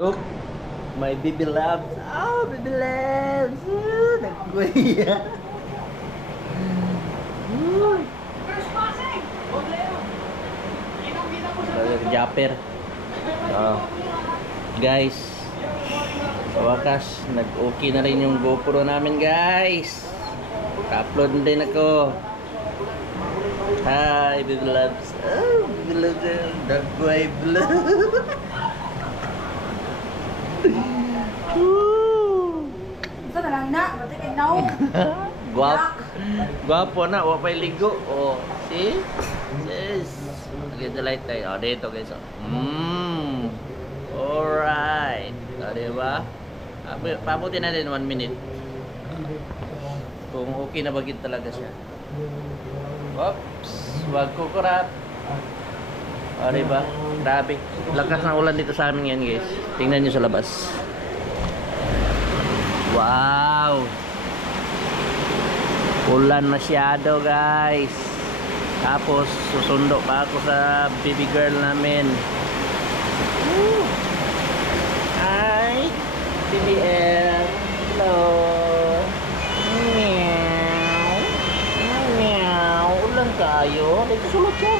Oh, my baby loves. Oh, baby loves. Nagkuya. Japper. Guys, sa wakas, nag-okay na rin yung GoPro namin, guys. Ka-upload din ako. Hi, baby loves. Oh, baby loves. Nagkuya vlog. Ito na lang na, ba't ikaw? Guwapo na, wapay ligo. Oh, see? Yes. Get the light tayo. Oh, dito guys. Alright. Oh, diba? Pabuti natin 1 minute. Kung okay na bagid talaga siya. Oops. Wag kukurap. Oh, diba? Grabe. Lakas ng ulan dito sa amin ngayon, guys. Tingnan nyo sa labas. Wow! Ulan masyado, guys. Tapos, susundo pa ako sa baby girl namin. Woo! Hi! BBL. Hello! Meow! Meow! Ulan kayo. Dito sulot ka.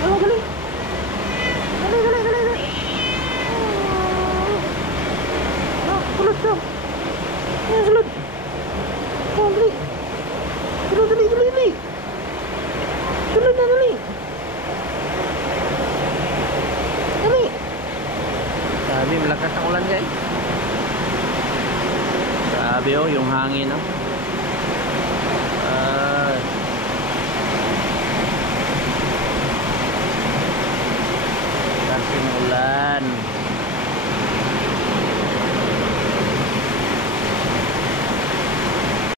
Dali, dali. Dali, dali, dali, dali. Sulot ka. Ayan, sulot. Oh, dali. Dali, dali, dali, dali. Sulot na, dali. Dali. Sabi, malakas ang ulan, guys. Sabi, oh, yung hangin, oh.